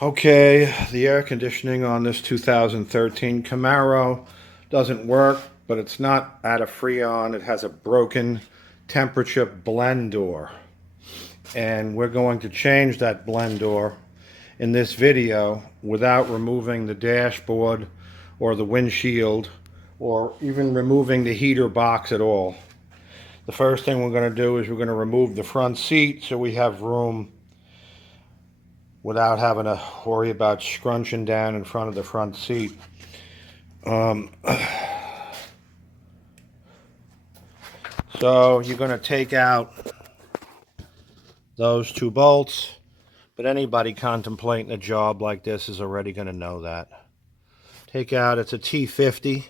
Okay, the air conditioning on this 2013 Camaro doesn't work, but it's not out of Freon. It has a broken temperature blend door. And we're going to change that blend door in this video without removing the dashboard or the windshield or even removing the heater box at all. The first thing we're going to do is we're going to remove the front seat so we have room without having to worry about scrunching down in front of the front seat. So you're going to take out those two bolts, but anybody contemplating a job like this is already going to know that. Take out, it's a T50,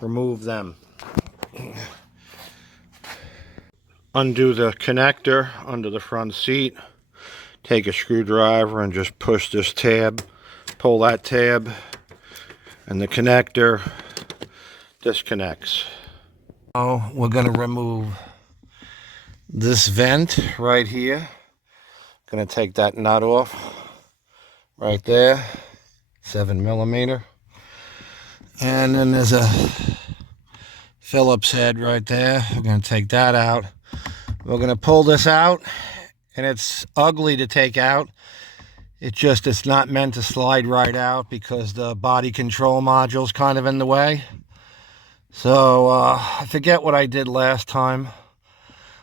remove them. Undo the connector under the front seat. Take a screwdriver and just push this tab, pull that tab, and the connector disconnects. Now we're going to remove this vent right here. Going to take that nut off right there, 7mm. And then there's a Phillips head right there. We're going to take that out. We're going to pull this out. And it's ugly to take out. It's not meant to slide right out because the body control module's kind of in the way. So I forget what I did last time.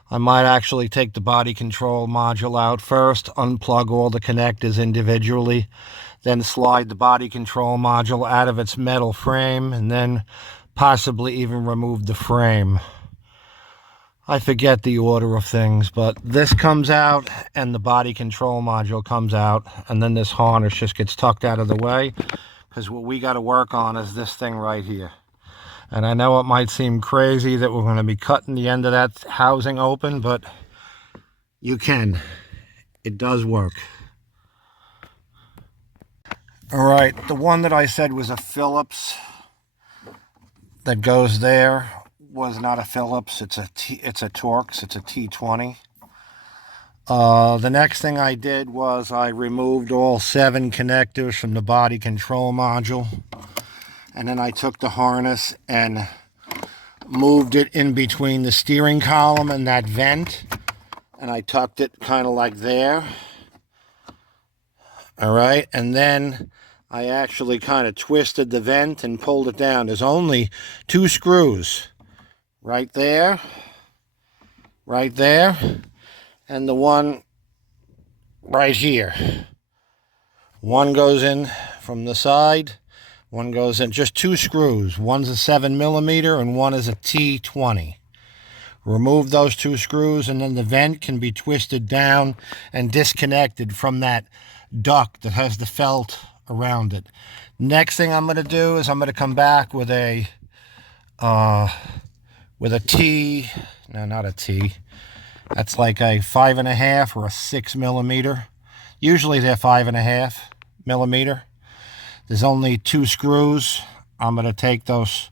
I might actually take the body control module out first, unplug all the connectors individually, then slide the body control module out of its metal frame, and then possibly even remove the frame. I forget the order of things, but this comes out and the body control module comes out, and then this harness just gets tucked out of the way, because what we got to work on is this thing right here. And I know it might seem crazy that we're going to be cutting the end of that housing open, but you can. It does work. All right, the one that I said was a Phillips that goes there was not a Phillips. It's a Torx. It's a T20. The next thing I did was I removed all 7 connectors from the body control module, and then I took the harness and moved it in between the steering column and that vent, and I tucked it kind of like there. All right, and then I actually kind of twisted the vent and pulled it down. There's only 2 screws. Right there, and the one right here. One goes in from the side, one goes in, just 2 screws. One's a 7mm and one is a T20. Remove those 2 screws, and then the vent can be twisted down and disconnected from that duct that has the felt around it. Next thing I'm going to do is I'm going to come back with a T, no, not a T. That's like a 5.5 or a 6mm. Usually they're 5.5mm. There's only 2 screws. I'm going to take those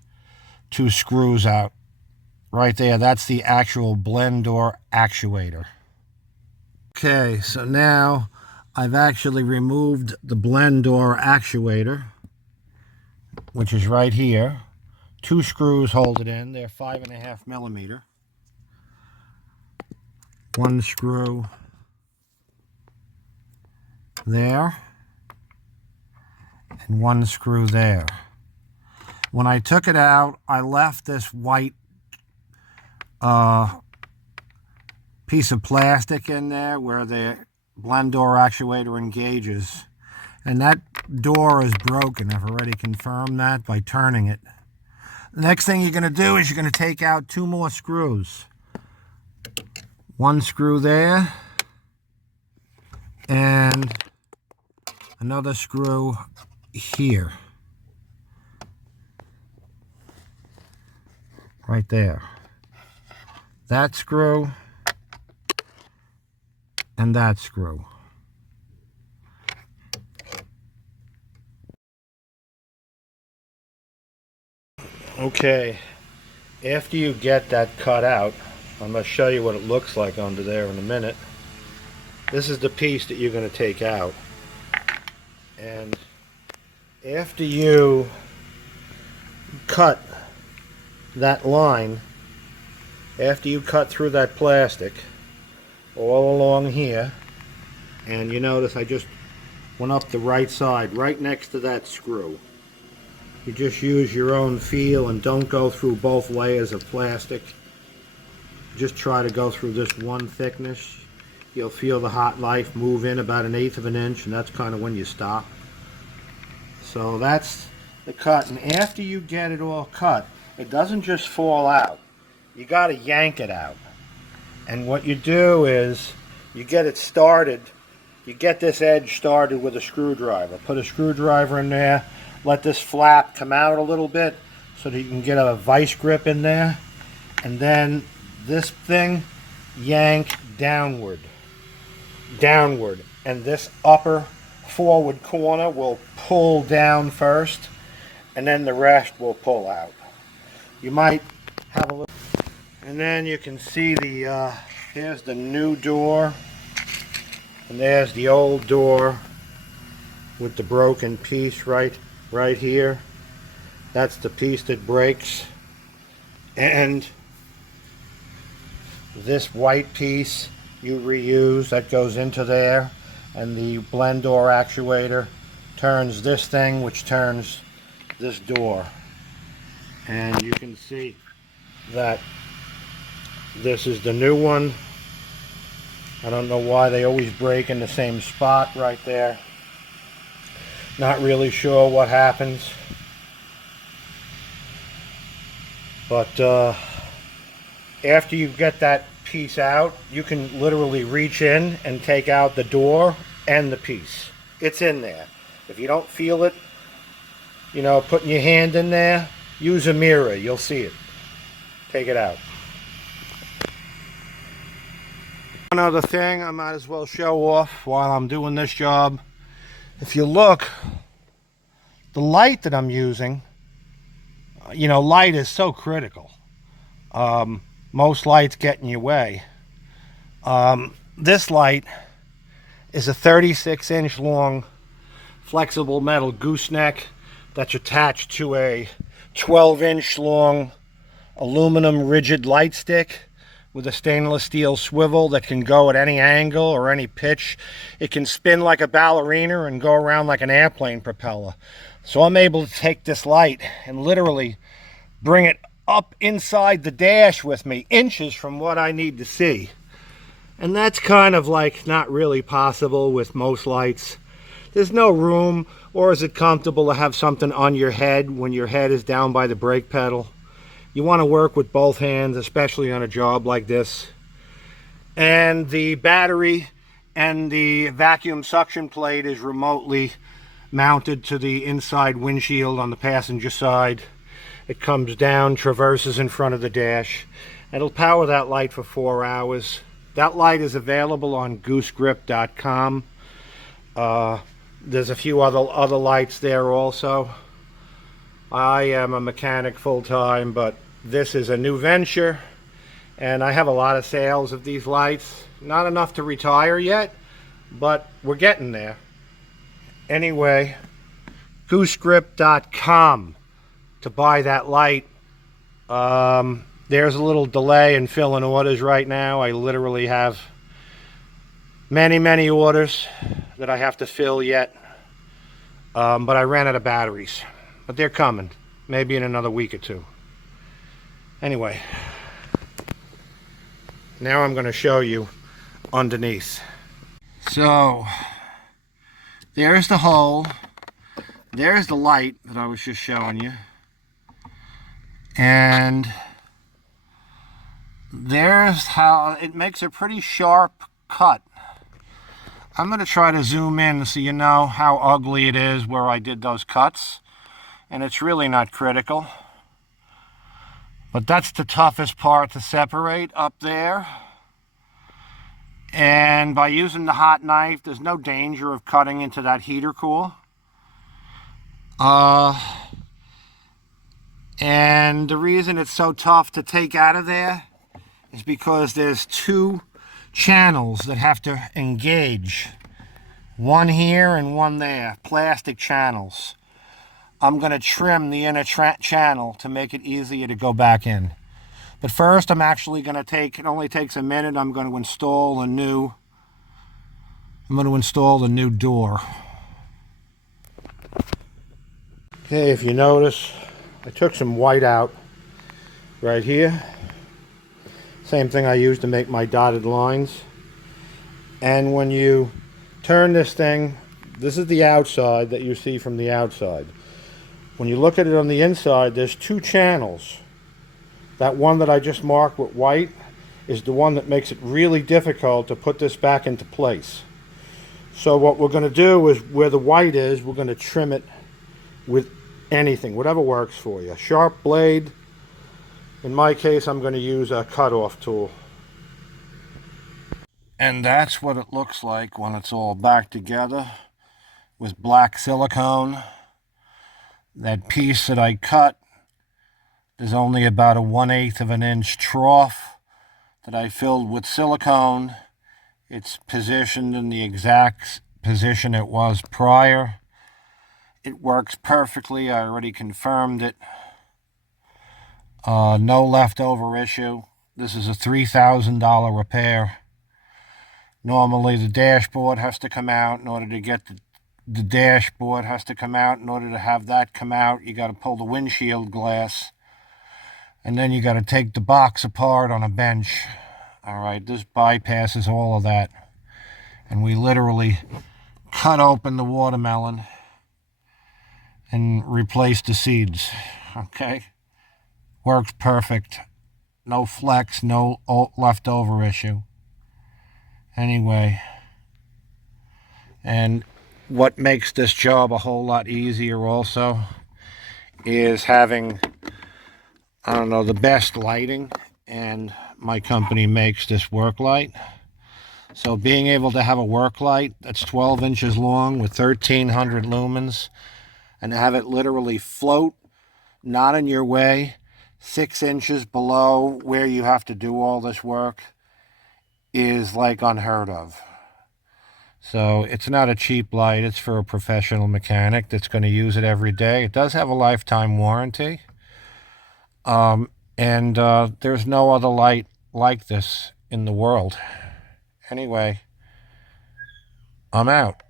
2 screws out. Right there, that's the actual blend door actuator. Okay, so now I've actually removed the blend door actuator, which is right here. 2 screws hold it in. They're 5.5mm. 1 screw there, and 1 screw there. When I took it out, I left this white piece of plastic in there where the blend door actuator engages, and that door is broken. I've already confirmed that by turning it. The next thing you're going to do is you're going to take out 2 more screws. 1 screw there, and another screw here. Right there. That screw and that screw. Okay, after you get that cut out, I'm going to show you what it looks like under there in a minute. This is the piece that you're going to take out. And after you cut that line, after you cut through that plastic all along here, and you notice I just went up the right side, right next to that screw. You just use your own feel and don't go through both layers of plastic. Just try to go through this one thickness. You'll feel the hot knife move in about 1/8 of an inch, and that's kind of when you stop. So that's the cut. And after you get it all cut, it doesn't just fall out. You got to yank it out. And what you do is you get it started. You get this edge started with a screwdriver. Put a screwdriver in there. Let this flap come out a little bit so that you can get a vice grip in there. And then this thing, yank downward. Downward. And this upper forward corner will pull down first, and then the rest will pull out. You might have a little... And then you can see the, here's the new door, and there's the old door with the broken piece right here. That's the piece that breaks. And this white piece you reuse, that goes into there, and the blend door actuator turns this thing, which turns this door. And you can see that this is the new one. I don't know why they always break in the same spot right there. Not really sure what happens. But after you get that piece out, you can literally reach in and take out the door and the piece. It's in there. If you don't feel it, you know, putting your hand in there, use a mirror, you'll see it. Take it out. One other thing I might as well show off while I'm doing this job. If you look, the light that I'm using, you know, light is so critical. Most lights get in your way. This light is a 36-inch long flexible metal gooseneck that's attached to a 12-inch long aluminum rigid light stick with a stainless steel swivel that can go at any angle or any pitch. It can spin like a ballerina and go around like an airplane propeller. So I'm able to take this light and literally bring it up inside the dash with me, inches from what I need to see. And that's kind of like not really possible with most lights. There's no room, or is it comfortable to have something on your head when your head is down by the brake pedal? You want to work with both hands, especially on a job like this. And the battery and the vacuum suction plate is remotely mounted to the inside windshield on the passenger side. It comes down, traverses in front of the dash. It'll power that light for 4 hours. That light is available on Goose-Grip.com. There's a few other lights there also. I am a mechanic full-time, but this is a new venture, and I have a lot of sales of these lights. Not enough to retire yet, but we're getting there. Anyway, Goose-Grip.com to buy that light. There's a little delay in filling orders right now. I literally have many orders that I have to fill yet, but I ran out of batteries, but they're coming, maybe in another week or two. Anyway, now I'm going to show you underneath. So there's the hole, there's the light that I was just showing you, and there's how it makes a pretty sharp cut. I'm going to try to zoom in so you know how ugly it is where I did those cuts, and it's really not critical. But that's the toughest part to separate up there. And by using the hot knife, there's no danger of cutting into that heater core. And the reason it's so tough to take out of there is because there's two channels that have to engage One here and one there, plastic channels. I'm going to trim the inner channel to make it easier to go back in. But first I'm actually going to it only takes a minute, I'm going to install the new door. Okay, if you notice, I took some white out right here. Same thing I used to make my dotted lines. And when you turn this thing, this is the outside that you see from the outside. When you look at it on the inside, there's two channels. That one that I just marked with white is the one that makes it really difficult to put this back into place. So what we're going to do is, where the white is, we're going to trim it with anything, whatever works for you. Sharp blade. In my case, I'm going to use a cutoff tool. And that's what it looks like when it's all back together with black silicone. That piece that I cut, there's only about a 1/8 of an inch trough that I filled with silicone. It's positioned in the exact position it was prior. It works perfectly. I already confirmed it. No leftover issue. This is a $3,000 repair. Normally the dashboard has to come out in order to get the dashboard has to come out. In order to have that come out, you got to pull the windshield glass. And then you got to take the box apart on a bench. All right, this bypasses all of that. And we literally cut open the watermelon and replace the seeds. Okay? Works perfect. No flex, no leftover issue. Anyway, and what makes this job a whole lot easier also is having, I don't know, the best lighting, and my company makes this work light. So being able to have a work light that's 12 inches long with 1,300 lumens and have it literally float, not in your way, 6 inches below where you have to do all this work, is like unheard of. So it's not a cheap light. It's for a professional mechanic that's going to use it every day. It does have a lifetime warranty. And there's no other light like this in the world. Anyway, I'm out.